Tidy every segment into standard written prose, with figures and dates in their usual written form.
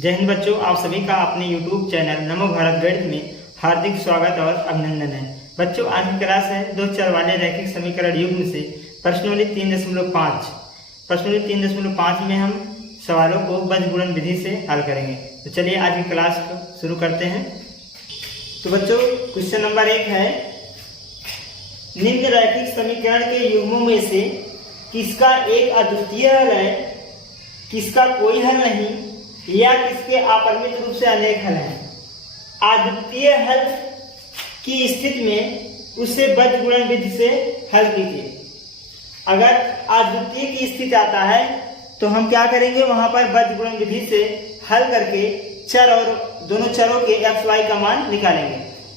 जय हिंद बच्चों, आप सभी का अपने YouTube चैनल नमो भारत गणित में हार्दिक स्वागत और अभिनंदन है। बच्चों, आज की क्लास है दो चर वाले रैखिक समीकरण युग्म से प्रश्नोवली 3.5। प्रश्नोवली 3.5 में हम सवालों को बज गुणन विधि से हल करेंगे। तो चलिए आज की क्लास को शुरू करते हैं। तो बच्चों, क्वेश्चन नंबर 1 है, निम्न रैखिक समीकरण के युग्मों में से किसका एक अद्वितीय हल है, किसका कोई हल नहीं, या किसके अपरिमित रूप से अनेक हल हैं। अद्वितीय हल की स्थिति में उसे बज गुणन विधि से हल कीजिए। अगर अद्वितीय की स्थिति आता है तो हम क्या करेंगे, वहां पर बज गुणन विधि से हल करके चर और दोनों चरों के x y का मान निकालेंगे।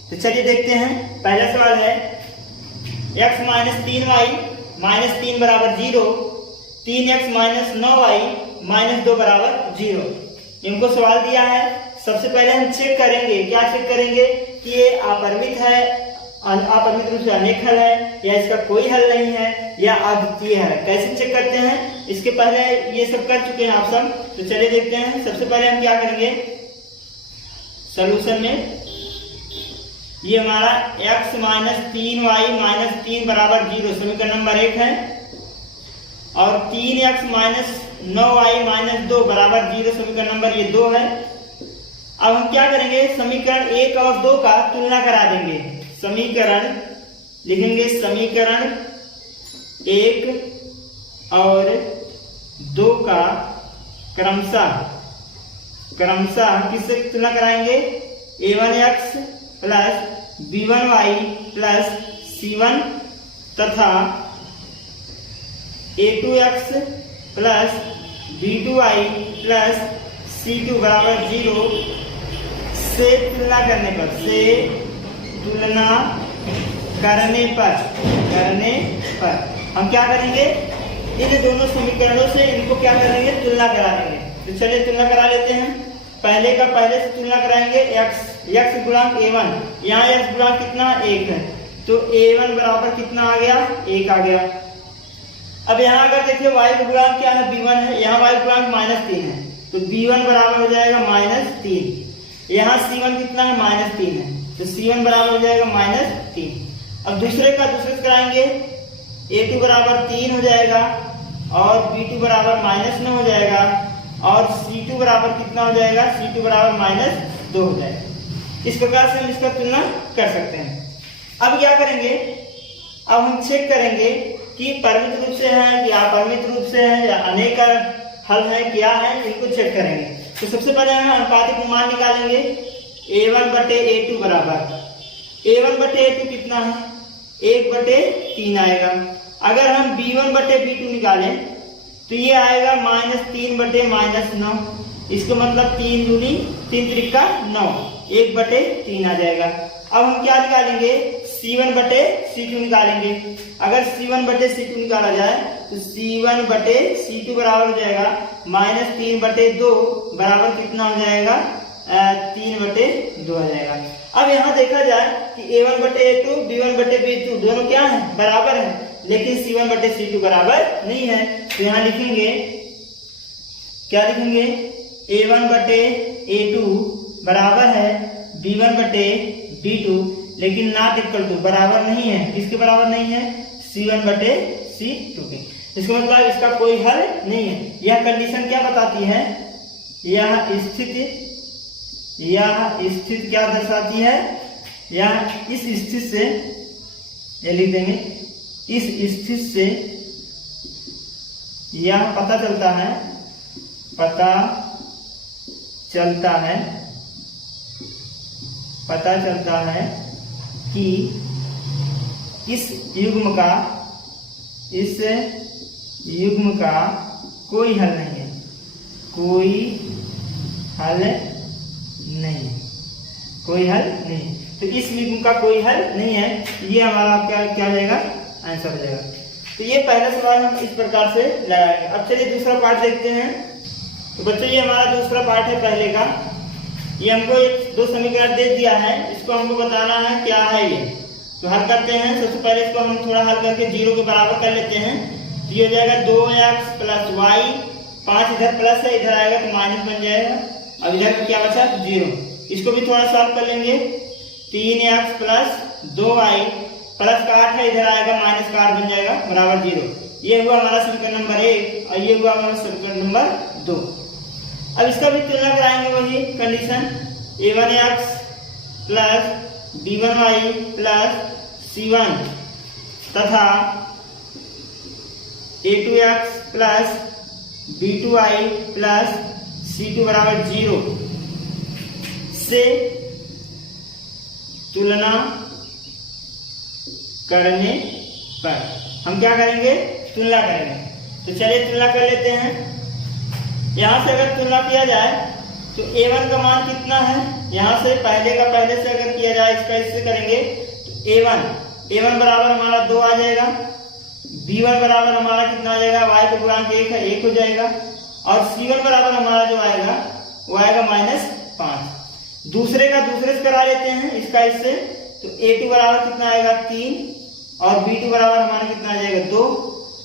तो चलिए देखते हैं। पहला सवाल है x - 3y - 3 बराबर 0, 3x - 9y - 2 बराबर 0। इनको सवाल दिया है। सबसे पहले हम चेक करेंगे, क्या चेक करेंगे कि ये अपरिमित है, अपरिमित रूप से अनेक हल है, या इसका कोई हल नहीं है, या अद्वितीय है। कैसे चेक करते हैं, इसके पहले ये सब कर चुके हैं आप सब। तो चलिए देखते हैं। सबसे पहले हम क्या करेंगे, सॉल्यूशन में ये हमारा x - 3y - 3 बराबर 0 समीकरण नंबर 1 है, और 3x - 9y - 2 बराबर 0 समीकरण नंबर ये 2 है। अब हम क्या करेंगे, समीकरण 1 और 2 का तुलना करा देंगे। समीकरण लिखेंगे, समीकरण 1 और 2 का क्रमशः किससे तुलना कराएंगे, a1x plus b1y plus c1 तथा a2x plus b2y plus c2 बराबर 0 से तुलना करने पर हम क्या करेंगे, इन दोनों समीकरणों से इनको क्या करेंगे, तुलना करा देंगे। तो चलिए तुलना करा लेते हैं। पहले का पहले से तुलना कराएंगे। x गुणांक a1, यहाँ x गुणांक कितना 1 है, तो a1 बराबर कितना आ गया, 1 आ गया। अब यहाँ अगर देखिए y का गुणांक क्या है, b1 है, यहाँ y गुणांक -3 है, तो b1 बराबर हो जाएगा -3। यहाँ c1 कितना है, -3 है, तो c1 बराबर हो जाएगा -3। अब दूसरे से कराएंगे, a2 बराबर 3 हो जाएगा, और b2 बराबर -9 हो जाएगा, और c2 बराबर कितना हो जाएगा, c2 बराबर -2 हो जाएगा। इस प्रकार से हम इसका तुलना कर सकते हैं। अब क्या करेंगे, अब हम चेक करेंगे कि परिमित रूप से है, या अपरिमित रूप से है, या अनेक हल है, क्या है, इनको चेक करेंगे। तो सबसे पहले हम अनुपातिक मान निकालेंगे। a1/a2 बराबर, a1/a2 कितना है, 1/3 आएगा। अगर हम b1/b2 निकालें तो ये आएगा -3/-9। इसका मतलब 3 दूनी 3 त्रिका 9, 1/3 आ जाएगा। अब हम क्या निकालेंगे, c1/c2 निकालेंगे। अगर c1/c2 निकाला जाए तो c1/c2 बराबर हो जाएगा -3/2 बराबर कितना हो जाएगा, 3/2 आ जाएगा। अब यहाँ देखा जाए कि a1/a2 b1/b2 दोनों क्या है, बराबर है, लेकिन c1/c2 बराबर नहीं है। तो यहाँ लिखेंगे, क्या लिखेंगे, a1/a2 बराबर है b1/b2, लेकिन नॉट इक्वल टू, बराबर नहीं है। किसके बराबर नहीं है, c1/c2 के। इसका मतलब इसका कोई हल नहीं है। यह कंडीशन क्या बताती है, यह स्थिति क्या दर्शाती है, यह इस स्थिति से, ये लिख देंगे, इस स्थिति से यह पता चलता है कि इस युग्म का कोई हल नहीं है, कोई हल नहीं। तो इस युग्म का कोई हल नहीं है, ये हमारा क्या हो जाएगा, आंसर हो जाएगा। तो ये पहला सवाल हम इस प्रकार से लगाएंगे। अब चलिए दूसरा पार्ट देखते हैं। तो बच्चों, ये हमारा दूसरा पार्ट है पहले का। ये हमको 2 समीकरण दे दिया है, इसको हमको बताना है क्या है ये। तो हल करते हैं। सबसे पहले इसको हम थोड़ा हल करके 0 के बराबर कर लेते हैं। तो ये हो जाएगा 2x + y, 5 इधर प्लस है, इधर आएगा तो माइनस बन जाएगा, अब इधर क्या बचा 0। इसको भी थोड़ा सॉल्व कर लेंगे। 3x प्लस 2y प्लस का 8 है, इधर आएगा माइनस का 8 बन जाएगा बराबर 0। ये हुआ हमारा समीकरण नंबर 1 और ये हुआ हमारा समीकरण नंबर 2। अब इसका भी तुलना कराएंगे वही condition a1x plus b1y plus c1 तथा a2x plus b2y plus c2 बराबर 0 से तुलना करने पर हम क्या करेंगे, तुलना करेंगे। तो चलिए तुलना कर लेते हैं। यहां से अगर तुलना किया जाए तो a1 का मान कितना है, यहां से पहले का पहले से अगर किया जाए इसका इससे करेंगे तो a1 बराबर हमारा 2 आ जाएगा, b1 बराबर हमारा कितना आ जाएगा, y का गुणांक 1 है 1 हो जाएगा, और c1 बराबर हमारा जो आएगा वो आएगा -5। दूसरे का दूसरे से करा लेते हैं इसका इससे, तो a2 बराबर कितना आएगा 3 और b2 बराबर हमारा कितना आ जाएगा 2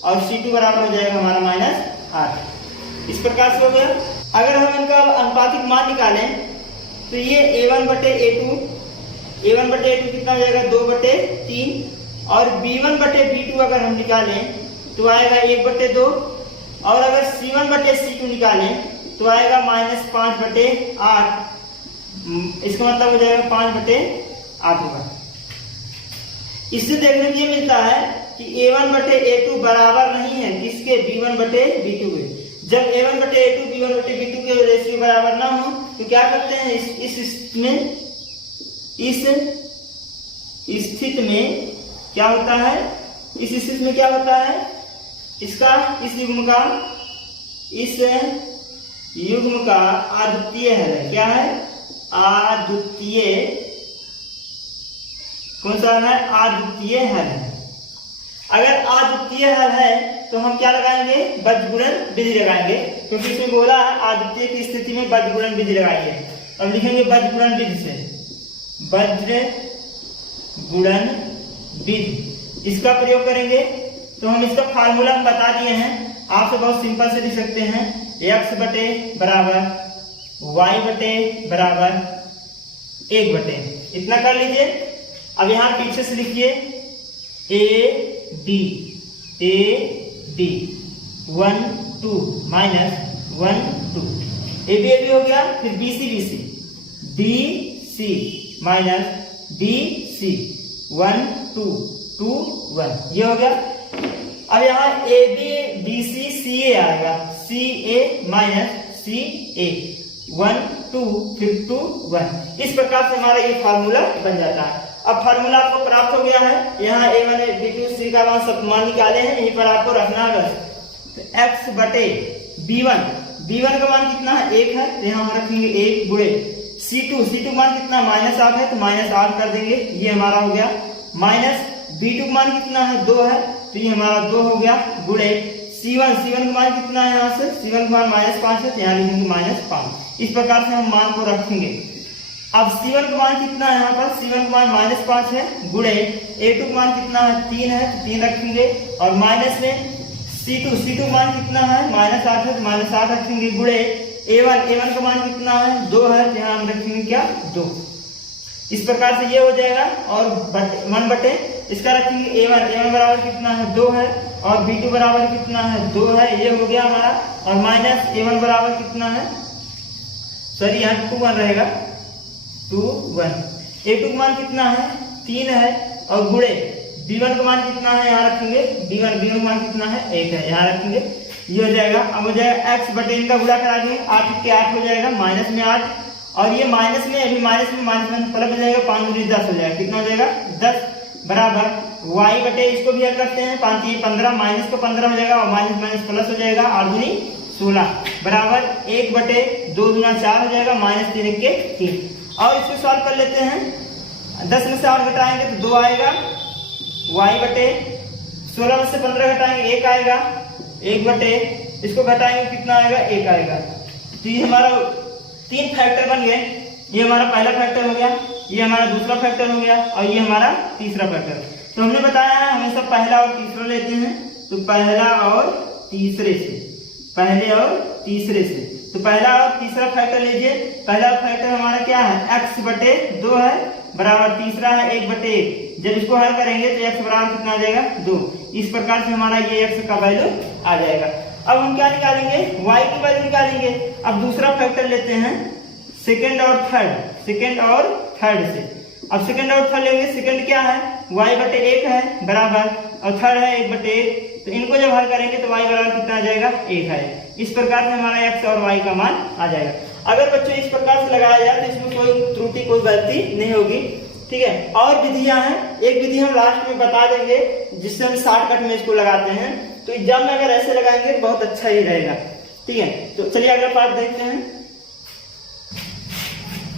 और c2 बराबर हो जाएगा हमारा -8। इस प्रकार से हो गया। अगर हम इनका अनुपातिक मान निकालें तो ये a1/a2 कितना हो जाएगा 2/3 और b1/b2 अगर हम निकालें तो आएगा 1/2 और अगर c1/c2 निकालें तो आएगा -5/8। इसका मतलब हो जाएगा 5/8 होगा। इससे देखने को ये मिलता है कि a1/a2 बराबर नहीं है किसके, b1/b2 के। जब a1/a2 b1/b2 के रेशियो बराबर ना हो तो क्या करते हैं, इस स्थिति में क्या होता है, इस स्थिति में क्या होता है, इसका इस युग्म का अद्वितीय हल है। क्या है, अद्वितीय, कौन सा है, अद्वितीय हल है। अगर अद्वितीय हल है तो हम क्या लगाएंगे, बज्रगुणन विधि लगाएंगे, क्योंकि इसमें बोला है अद्वितीय की स्थिति में बज्रगुणन विधि लगाइए। अब लिखेंगे बज्रगुणन विधि से, बज्रगुणन विधि, इसका प्रयोग करेंगे। तो हम इसका फार्मूला हम बता दिए हैं, आपसे बहुत सिंपल से लिख सकते हैं, x बटे बराबर y बटे बराबर 1 बटे, इतना कर लीजिए। अब यहां पीछे से लिखिए a b 1 2 -1 2 a b हो गया, फिर b c -b c 1 2 2 1 ये हो गया। अब यहाँ a b b c c a आएगा, c a -c a 1 2 फिर 2 1। इस प्रकार से हमारा ये फार्मूला बन जाता है। अब फार्मूला आपको प्राप्त हो गया है। यहाँ a1 b2 c का मान सब मान निकाले हैं, यहीं पर आपको रखना है बस। तो x बटे b1 का मान कितना है 1 है, तो यहाँ हम रखेंगे 1 गुणे c2 मान कितना -8 है, तो -8 कर देंगे, ये हमारा हो गया। माइनस b2 का मान कितना है 2 है, तो ये हमारा 2 हो गया, गुणे c1 का मान कितना है, यहाँ से c1 का मान -5 है, तो यहाँ लिखेंगे -5। इस प्रकार से हम मान को रखेंगे। अब c1 का मान कितना है, यहाँ पर c1 का मान -5 है, गुणे a2 का मान कितना है 3 है, तो 3 रखेंगे, और माइनस में c2 का मान कितना है -8 है, तो -8 रखेंगे, गुणे a1 का मान कितना है 2 है, तो यहाँ हम रखेंगे क्या 2। इस प्रकार से ये हो जाएगा, और 1 बटे इसका रखेंगे a1 बराबर कितना है 2 है, और b2 बराबर कितना है 2 है, ये हो गया हमारा, और माइनस a1 बराबर कितना है, सॉरी यहाँ 2 1 रहेगा, 2 1। a2 का मान कितना है 3 है, और गुणे b1 का मान कितना है, यहाँ रखेंगे b1 का मान कितना है 1 है, यहाँ रखेंगे, ये हो जाएगा। अब हो जाएगा x बटे इनका गुणा करा देंगे, 8 के 8 हो जाएगा, माइनस में 8, और ये माइनस में अभी माइनस में प्लस हो जाएगा, 5 दूनी 10 हो जाएगा, कितना हो जाएगा 10 बराबर y बटे, इसको भी हल करते हैं, 5 3 15, माइनस को 15 हो जाएगा, और माइनस प्लस हो जाएगा, 8 दूनी 16 बराबर 1 बटे 2 दूना 4 हो जाएगा, -3 के 3। और इसको सॉल्व कर लेते हैं, 10 में से 8 घटाएंगे तो 2 आएगा, y बटे 16 में से 15 घटाएंगे 1 आएगा, 1 बटे इसको घटाएंगे कितना आएगा 1 आएगा। तो ये हमारा 3 फैक्टर बन गए, ये हमारा पहला फैक्टर हो गया, ये हमारा दूसरा फैक्टर हो गया, और ये हमारा तीसरा फैक्टर। तो हमने बताया है हमेशा पहला और तीसरा लेते हैं, तो पहला और तीसरे से, पहले और तीसरे से तो पहला और तीसरा फैक्टर लीजिए। पहला फैक्टर हमारा क्या है, x बटे 2 है बराबर तीसरा है 1/1। जब इसको हल करेंगे तो x बराबर कितना आ जाएगा 2। इस प्रकार से हमारा ये x का वैल्यू आ जाएगा। अब हम क्या निकालेंगे, y की वैल्यू निकालेंगे। अब दूसरा फैक्टर लेते हैं सेकंड और थर्ड से। अब सेकंड और थर्ड लेंगे। सेकंड क्या है, y बटे 1 है बराबर, और थर्ड है 1/1। तो इनको जब हल करेंगे तो y बराबर कितना आ जाएगा 1 है। इस प्रकार से हमारा x और y का मान आ जाएगा। अगर बच्चों इस प्रकार से लगाया जाए तो इसमें कोई त्रुटि कोई गलती नहीं होगी, ठीक है। और विधियां हैं, एक विधि हम लास्ट में बता देंगे जिससे हम शॉर्टकट में इसको लगाते हैं। तो एग्जाम में अगर ऐसे लगाएंगे तो बहुत अच्छा ही रहेगा, ठीक है। तो चलिए अगला पार्ट देखते हैं।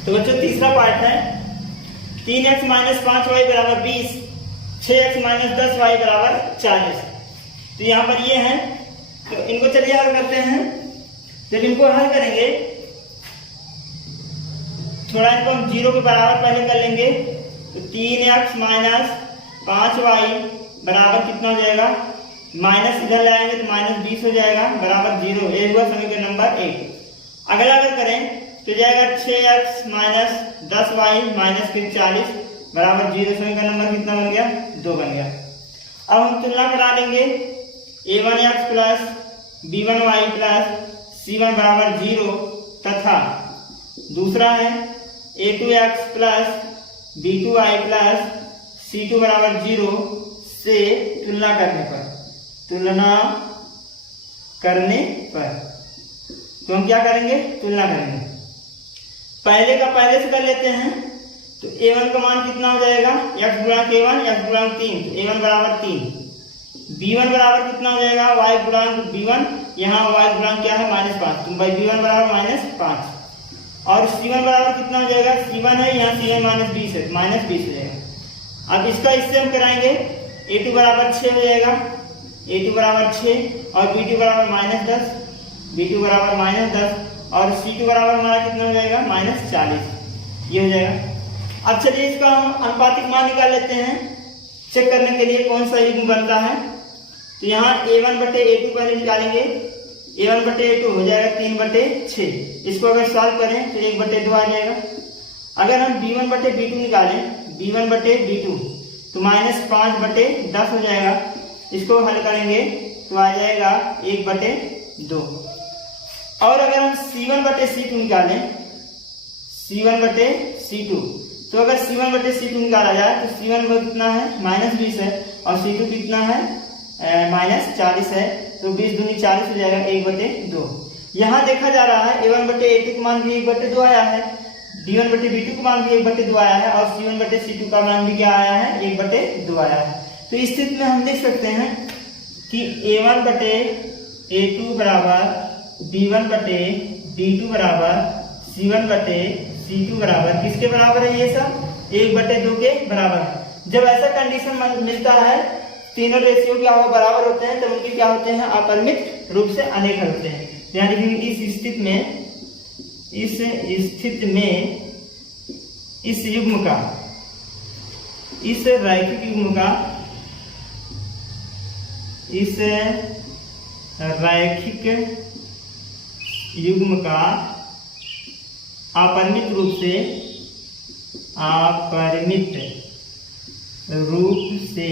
तो बच्चों तीसरा पार्ट है 3x - 5y बराबर 20, 6x - 10y बराबर 40। तो यहाँ पर ये है, तो इनको चलिए हल करते हैं। जब इनको हल करेंगे थोड़ा इनको हम 0 के बराबर पहले कर लेंगे। तो 3x - 5y बराबर कितना हो जाएगा, माइनस इधर लाएंगे तो -20 हो जाएगा बराबर 0। ये हुआ समीकरण नंबर 1। अगला अगर करें तो जाएगा 6x - 10y - फिर 40 बराबर 0। समीकरण नंबर कितना बन गया, 2 बन गया। अब हम तुलना करा लेंगे a1x plus b1y plus c1 बराबर 0 तथा दूसरा है a2x plus b2y plus c2 बराबर 0 से तुलना करने पर तो हम क्या करेंगे, तुलना करेंगे। पहले का पहले से कर लेते हैं। तो a1 का मान कितना हो जाएगा, x गुणांक a1 x गुणांक 3, तो a1 बराबर 3। b1 बराबर कितना हो जाएगा, y गुणांक b1, यहाँ y गुणांक क्या है -5, तो b1 बराबर -5। और c1 बराबर कितना हो जाएगा, c1 है यहाँ c1 -20 है, -20 हो जाएगा। अब इसका इससे हम कराएंगे, a2 बराबर 6 हो जाएगा, a2 बराबर 6 और b2 बराबर -10, b2 बराबर -10 और c2 बराबर हमारा कितना हो जाएगा -40, ये हो जाएगा। अब चलिए इसका हम अनुपातिक मान निकाल लेते हैं चेक करने के लिए कौन सा युग्म बनता है। तो यहाँ a1 बटे a2 पहले निकालेंगे। a1 बटे a2 हो जाएगा 3/6। इसको अगर सॉल्व करें तो 1/2 आ जाएगा। अगर हम b1 बटे b2 निकालें, b1 बटे b2 तो -5/10 हो जाएगा। इसको हल करेंगे तो आ जाएगा 1/2। और अगर हम c1 बटे c2 निकालें, c1 बटे c2, तो अगर c1 बटे c2 निकाला जाए तो c1 कितना है -20 है और c2 कितना है -40 है, तो 20 दूनी 40 हो जाएगा 1/2। यहाँ देखा जा रहा है a1 बटे a2 का मान भी 1/2 आया है, b1 बटे b2 का मान भी 1/2 आया है और c1 बटे c2 का मान भी क्या आया है, 1/2 आया है। तो इस स्थिति में हम देख सकते हैं कि a1 बटे a2 बराबर b1 बटे b2 बराबर c1 बटे c2 बराबर किसके बराबर है, ये सब 1/2 के बराबर। जब ऐसा कंडीशन मिलता है, तीनों रेशियो क्या हो बराबर होते हैं, तो उनके क्या होते हैं, अपरिमित रूप से अनेक होते हैं। यानी कि इस स्थिति में इस युग्म का, इस रैखिक युग्म का, इस रैखिक युग्म का अपरिमित रूप से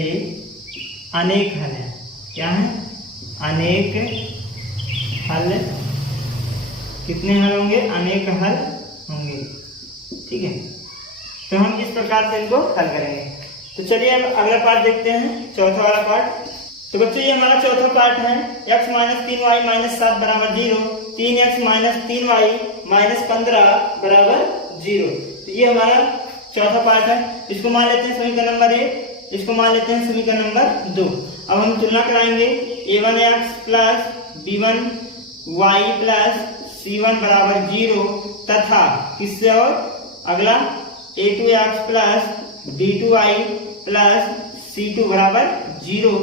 अनेक हल है। क्या है, अनेक हल। कितने हल होंगे, अनेक हल होंगे, ठीक है। तो हम इस प्रकार से इनको हल करेंगे। तो चलिए अब अगला पार्ट देखते हैं, चौथा वाला पार्ट। तो बच्चों ये हमारा चौथा पार्ट है, x - 3y - 7 बराबर 0, 3x - 3y - 15 बराबर 0। तो ये हमारा चौथा पार्ट है। इसको मान लेते हैं समीकरण नंबर 1, इसको मान लेते हैं समीकरण नंबर 2। अब हम तुलना कराएंगे a1x plus b1y plus c1 बराबर 0 तथा किससे, और अगला a2x plus b2y plus c2 बराबर 0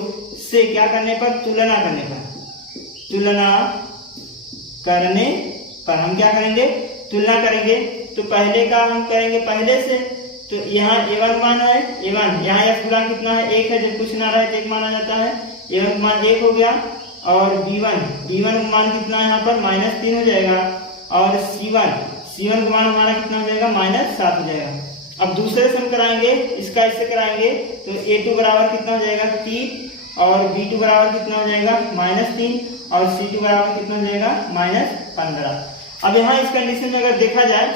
से क्या करने पर, तुलना करने पर हम क्या करेंगे, तुलना करेंगे। तो पहले का हम करेंगे पहले से। तो यहाँ a1 मान है, a1 यहाँ x गुणांक कितना है, 1 है, जब कुछ ना रहे तो 1 माना जाता है। a1 मान 1 हो गया और b1 मान कितना है यहाँ पर -3 हो जाएगा और C1 का मान हमारा कितना हो जाएगा -7 हो जाएगा। अब दूसरे से हम कराएंगे, इसका इससे कराएंगे तो A2 बराबर कितना हो जाएगा 3 और B2 बराबर कितना हो जाएगा -3 और C2 बराबर कितना हो जाएगा -15। अब यहाँ इस कंडीशन में अगर देखा जाए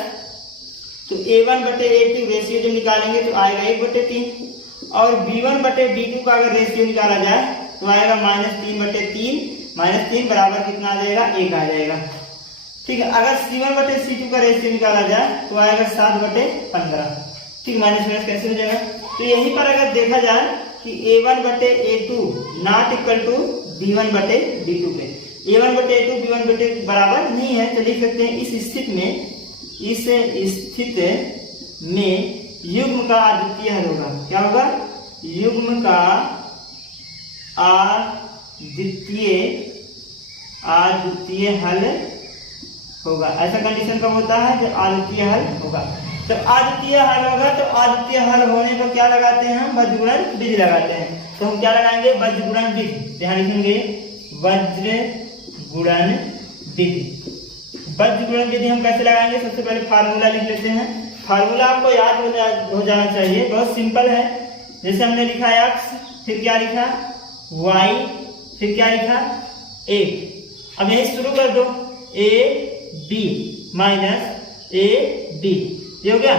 तो A1 बटे A2 रेशियो जो निकालेंगे तो आएगा 1/3 और B1 बटे B2 का अगर रेशियो निकाला जाए तो आएगा -3/3 -3 बराबर कितना आ जाएगा 1 आ जाएगा। ठीक है, अगर C1 बटे C2 का रेशियो निकाला जाए तो आएगा 7/15। ठीक, माइनस माइनस कैसे हो जाएगा। तो यहीं पर अगर देखा जाए कि A1 बटे A2 not equal to B1 बटे B2 पे A1 बटे A2 B1 बटे बराबर नहीं है तो लिख सकते हैं इस स्थिति में युग्म का अद्वितीय हल होगा। क्या होगा? युग्म का अद्वितीय हल होगा। ऐसा कंडीशन कब होता है? जब अद्वितीय हल होगा। तो अद्वितीय हल होगा तो अद्वितीय हल होने पर क्या लगाते हैं हम? वज्र गुणन विधि लगाते हैं। तो हम क्या लगाएंगे? वज्र गुणन विधि। ध्यान रखेंगे, वज्र गुणन विधि। वज्र गुणन विधि हम कैसे लगाएंगे? सबसे पहले फार्मूला लिख लेते हैं। फार्मूला आपको याद हो जाना चाहिए, बहुत सिंपल है। जैसे हमने लिखा x, फिर क्या लिखा y, फिर क्या लिखा a। अब यही शुरू कर दो, a b minus a b, ये हो गया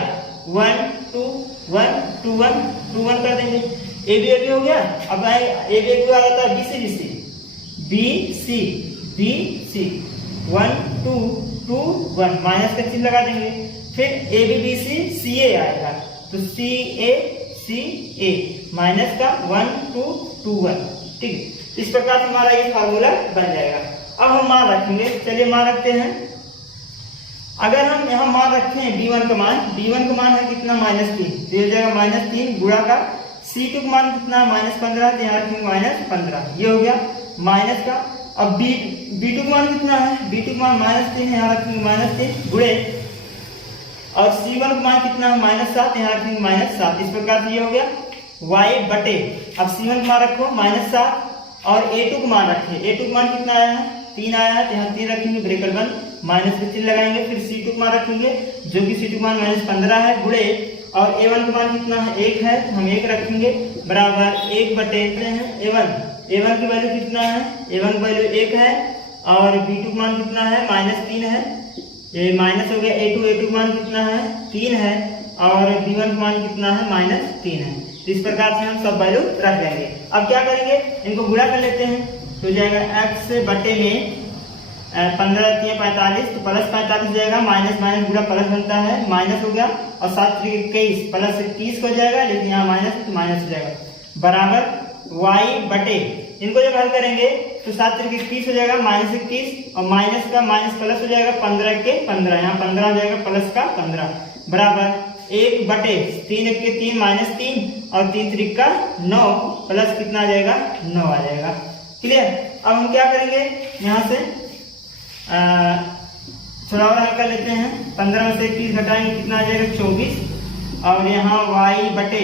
1 2 1 2 1 2 1 कर देंगे। a b हो गया। अब a b आ जाता है b c 1 2 2 1 माइनस का चिन्ह लगा देंगे। फिर a b b c c a आएगा तो c a माइनस का 1 2 2 1। ठीक, इस प्रकार से हमारा ये फार्मूला बन जाएगा। अब हम मान रखेंगे, चलिए मान रखते हैं। अगर हम यहाँ मान रखें B1 का मान है कितना? -3, तो ये हो जाएगा -3 गुणा का C2 का मान कितना? -15, तो यहाँ रखेंगे -15, ये हो गया माइनस का। अब B2 का मान कितना है? B2 का मान -3 है, यहाँ रखेंगे -3 गुणे और C1 का मान कितना है? -7, यहाँ रखेंगे -7। इस प्रकार से ये हो गया y बटे, अब C1 का मान रखो -7 और A2 का मान रखें। A2 का मान कितना आया है? 3 आया है, तो यहाँ 3 रखेंगे, ब्रैकेट बंद, माइनस का चिन्ह लगाएंगे। फिर C2 का मान रखेंगे जो कि C2 का मान -15 है गुणे और A1 का मान कितना है? 1 है, तो हम 1 रखेंगे बराबर 1 बटे A1 की वैल्यू कितना है? A1 की वैल्यू 1 है और B2 का मान कितना है? -3 है, ये माइनस हो गया। A2 का मान कितना है? 3 है और B1 का मान कितना है? -3 है। तो इस प्रकार से हम सब वैल्यू रख देंगे। अब क्या करेंगे? इनको गुणा कर लेते हैं तो हो जाएगा x बटे में 15 3 45, तो प्लस 45 हो जाएगा, माइनस माइनस गुणा प्लस बनता है, माइनस हो गया और 7 3 21 प्लस 21 हो जाएगा, लेकिन यहाँ माइनस तो माइनस हो जाएगा बराबर y बटे, इनको जब हल करेंगे तो 7 3 21 हो जाएगा, -21 और माइनस का माइनस प्लस हो जाएगा 15 के 15, यहाँ 15 हो जाएगा प्लस का 15 बराबर 1 बटे 3 1 के 3 -3 और 3 3 का 9 प्लस कितना आ जाएगा? 9 आ जाएगा। क्लियर? अब हम क्या करेंगे? यहाँ से थोड़ा और हल कर लेते हैं। 15 में से 21 घटाएंगे कितना आ जाएगा? 24 और यहाँ y बटे,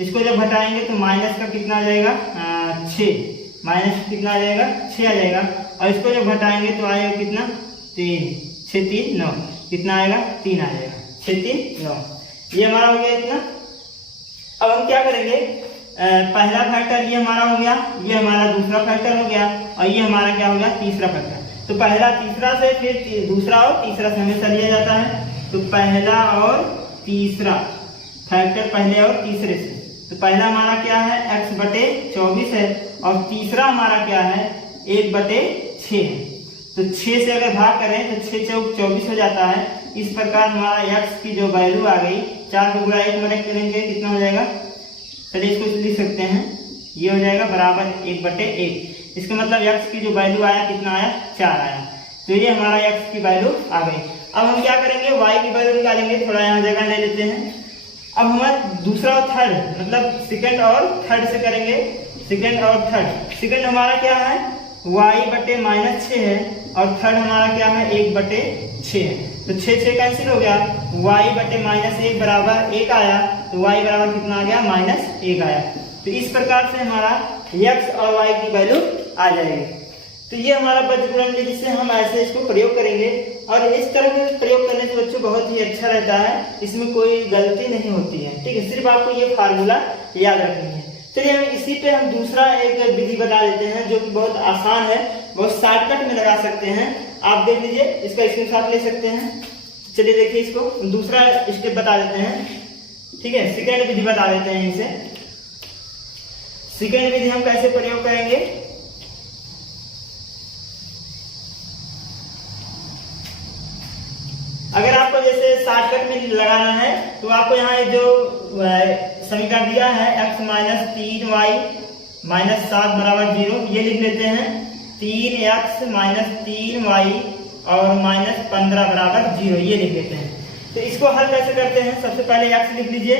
इसको जब घटाएंगे तो माइनस का कितना आ जाएगा? 6, माइनस कितना आ जाएगा? 6 आ जाएगा और इसको जब घटाएंगे तो आएगा कितना? 3 6 3 9, कितना आएगा? 3 आ जाएगा, 6 3 9, ये हमारा हो गया इतना। अब हम क्या करेंगे? पहला फैक्टर ये हमारा हो गया, ये हमारा दूसरा फैक्टर हो गया और ये हमारा क्या हो गया? तीसरा फैक्टर। तो पहला तीसरा से, फिर दूसरा और तीसरा से हमेशा लिया जाता है। तो पहला और तीसरा फैक्टर पहले और तीसरे से, तो पहला हमारा क्या है? x बटे 24 है और तीसरा हमारा क्या है? 1 बटे 6 है। तो 6 से अगर भाग करें तो 6 चौक 24 हो जाता है। इस प्रकार हमारा x की जो वैल्यू आ गई, 4 को गुणा 1 में करेंगे कितना हो जाएगा? चलिए इसको लिख सकते हैं, ये हो जाएगा बराबर 1 बटे 1। इसका मतलब x की जो वैल्यू आया कितना आया? 4 आया। तो ये हमारा x की वैल्यू आ गई। अब हम क्या करेंगे? y की वैल्यू निकालेंगे, थोड़ा यहाँ जगह ले लेते हैं। अब हमारा दूसरा और थर्ड, मतलब सेकंड और थर्ड से करेंगे। सेकंड और थर्ड, सेकंड हमारा क्या है? y बटे -6 है और थर्ड हमारा क्या है? 1 बटे 6 है। तो 6 6 कैंसिल हो गया, y बटे -1 बराबर 1 आया, तो y बराबर कितना आ गया? -1 आया। तो इस प्रकार से हमारा x और y की वैल्यू आ जाएगी। तो ये हमारा बीजगुणन है, जिससे हम ऐसे इसको प्रयोग करेंगे। और इस तरह के प्रयोग करने से बच्चों बहुत ही अच्छा रहता है, इसमें कोई गलती नहीं होती है। ठीक है, सिर्फ आपको ये फार्मूला याद रखनी है। चलिए हम इसी पे हम दूसरा एक विधि बता देते हैं, जो कि बहुत आसान है, बहुत शॉर्टकट में लगा सकते हैं। आप देख लीजिए, इसका स्क्रीनशॉट ले सकते हैं। चलिए देखिए, इसको दूसरा स्टेप बता देते हैं। ठीक है, सेकेंड विधि बता देते हैं इसे। सेकेंड विधि हम कैसे प्रयोग करेंगे, अगर आपको जैसे शॉर्टकट में लगाना है तो आपको यहाँ जो समीकरण दिया है x माइनस 3y माइनस 7 बराबर 0, ये लिख लेते हैं। 3x माइनस 3y और माइनस 15 बराबर 0, ये लिख लेते हैं। तो इसको हल कैसे करते हैं, सबसे पहले x लिख लीजिए।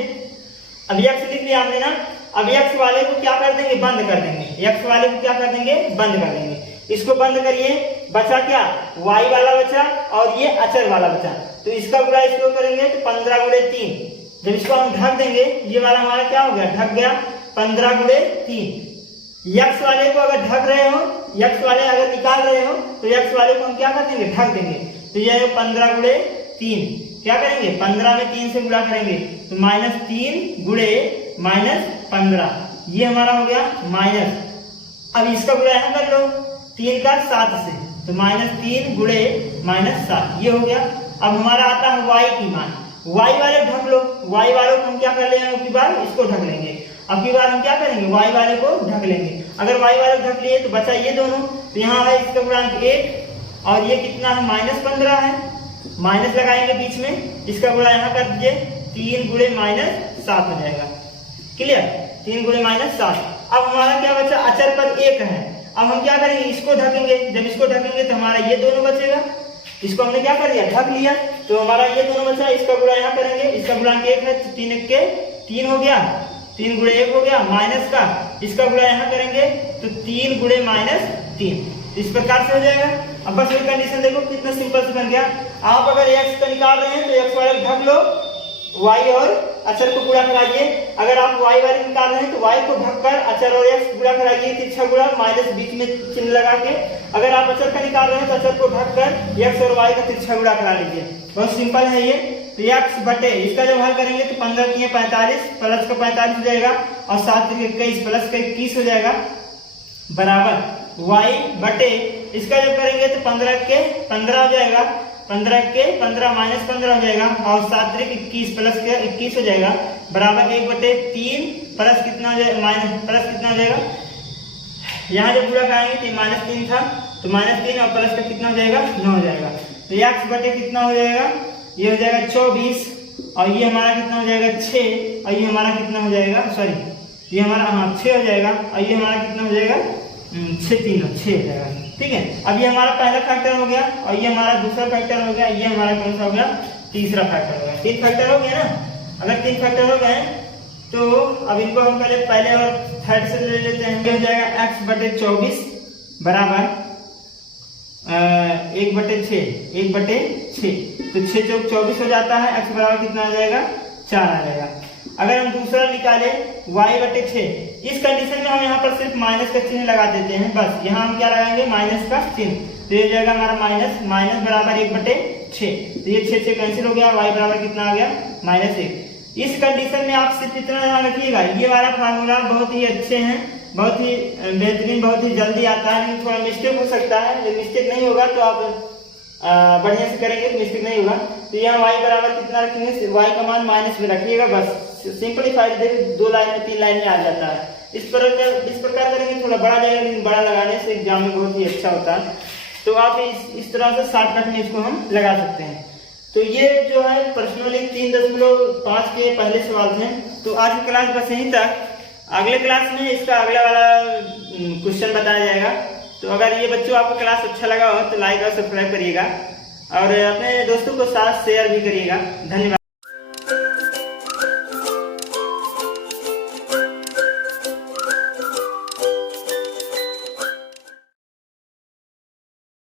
अब x लिख लिया हमने ना, अब x वाले को क्या कर देंगे, बंद कर देंगे। x वाले को क्या कर देंगे, बंद कर देंगे। इसको बंद करिए, बचा क्या, y वाला बचा और ये अचर वाला बचा। तो इसका गुणा इसको करेंगे तो 15 गुणे 3। जब इसको हम ढक देंगे, ये वाला हमारा क्या हो गया, ढक गया। 15 गुणे 3। x वाले को अगर ढक रहे हो, x वाले अगर निकाल रहे हो तो x वाले को हम क्या कर देंगे, ढक देंगे। तो ये 15 गुणे 3 क्या करेंगे, 15 में 3 से गुणा करेंगे तो -3 गुणे -15, ये हमारा हो गया माइनस। अब इसका गुणा यहाँ कर लो 3 का 7 से, तो -3 गुणे -7, ये हो गया। अब हमारा आता है y की मान, y वाले ढक लो। y वालों को हम क्या कर लेंगे, अब की बार इसको ढक लेंगे। अब की बार हम क्या करेंगे, y वाले को ढक लेंगे। अगर y वाले ढक लिए तो बचा ये दोनों, तो यहाँ है इसका गुणांक 1 और ये कितना है, -15 है। माइनस लगाएंगे बीच में, इसका गुणा यहाँ कर दीजिए, 3 गुणे -7 हो जाएगा। क्लियर, 3 गुणे -7। अब हमारा क्या बचा, अचर पद 1 है। अब हम क्या करेंगे, इसको ढकेंगे। जब इसको ढकेंगे तो हमारा ये दोनों बचेगा। इसको हमने क्या कर दिया, ढक लिया, तो हमारा ये दोनों बचा। इसका गुणा यहाँ करेंगे, इसका गुणांक 1 है, 3 के 3 हो गया, 3 गुणे 1 हो गया, माइनस का इसका गुणा यहाँ करेंगे तो 3 गुणे -3, इस प्रकार से हो जाएगा। अब बस ये कंडीशन देखो कितना सिंपल से बन गया। आप अगर x का निकाल रहे हैं तो x वाले ढक लो, y और अचर को गुणा कराइए। अगर आप y वाले निकाल रहे हैं तो y को ढककर अचर और x गुणा कराइए, तिरछा गुणा, माइनस बीच में चिन्ह लगा के। अगर आप अचर का निकाल रहे हैं तो अचर को ढककर x और y का तिरछा गुणा करा लीजिए। बहुत सिंपल है ये। तो x बटे, इसका जब हल करेंगे तो 15 × 45 प्लस का 45 हो जाएगा और 7 × 21 प्लस का 21 हो जाएगा, बराबर y बटे, इसका जब करेंगे तो 15 के 15 हो जाएगा, 15 के 15 -15 हो जाएगा और 7 × 21 प्लस के 21 हो जाएगा, बराबर 1/3 प्लस कितना हो जाएगा, माइनस प्लस कितना हो जाएगा, यहाँ जब पूरा कराएंगे तो -3 था तो -3 और प्लस का कितना हो जाएगा, 9 हो जाएगा। तो x बटे कितना हो जाएगा, ये हो जाएगा 24 और ये हमारा कितना हो जाएगा 6 और ये हमारा कितना हो जाएगा, सॉरी ये हमारा 6 हो जाएगा और ये हमारा कितना हो जाएगा, 6 हो जाएगा। ठीक है, अब ये हमारा पहला फैक्टर हो गया और ये हमारा दूसरा फैक्टर हो गया, ये हमारा कौन सा हो गया, तीसरा फैक्टर हो गया। 3 फैक्टर हो गया ना। अगर 3 फैक्टर हो गए तो अब इनको हम पहले और थर्ड से ले लेते हैं। हो जाएगा x बटे 24 बराबर 1/6, तो 6 चौक 24 हो जाता है। x बराबर कितना आ जाएगा, 4 आ जाएगा। अगर हम दूसरा निकाले y बटे 6, इस कंडीशन में हम यहाँ पर सिर्फ माइनस का चिन्ह लगा देते हैं, बस यहाँ हम क्या लगाएंगे, माइनस का चिन्ह। तो ये जाएगा हमारा माइनस बराबर 1/6, तो ये 6 कैंसिल हो गया, y बराबर कितना आ गया, -1। इस कंडीशन में आप सिर्फ इतना ध्यान रखिएगा, ये वाला फार्मूला बहुत ही अच्छे हैं, बहुत ही बेहतरीन, बहुत ही जल्दी आता है, लेकिन थोड़ा मिस्टेक हो सकता है। जब मिस्टेक नहीं होगा तो आप बढ़िया से करेंगे तो मिस्टेक नहीं होगा। तो यहाँ y बराबर कितना रखेंगे, y का मान माइनस में रखिएगा, बस सिंपलीफाइड देखिए 2 लाइन में 3 लाइन में आ जाता है। इस प्रकार करेंगे थोड़ा बड़ा जाएगा, लेकिन बड़ा लगाने से एग्जाम में बहुत ही अच्छा होता है। तो आप इस तरह से शॉर्टकट में इसको हम लगा सकते हैं। तो ये जो है पर्सनली 3.5 के पहले सवाल थे। तो आज की क्लास बस यहीं तक। अगले क्लास में इसका अगला वाला क्वेश्चन बताया जाएगा। तो अगर ये बच्चों आपको क्लास अच्छा लगा हो तो लाइक और सब्सक्राइब करिएगा और अपने दोस्तों को साथ शेयर भी करिएगा। धन्यवाद।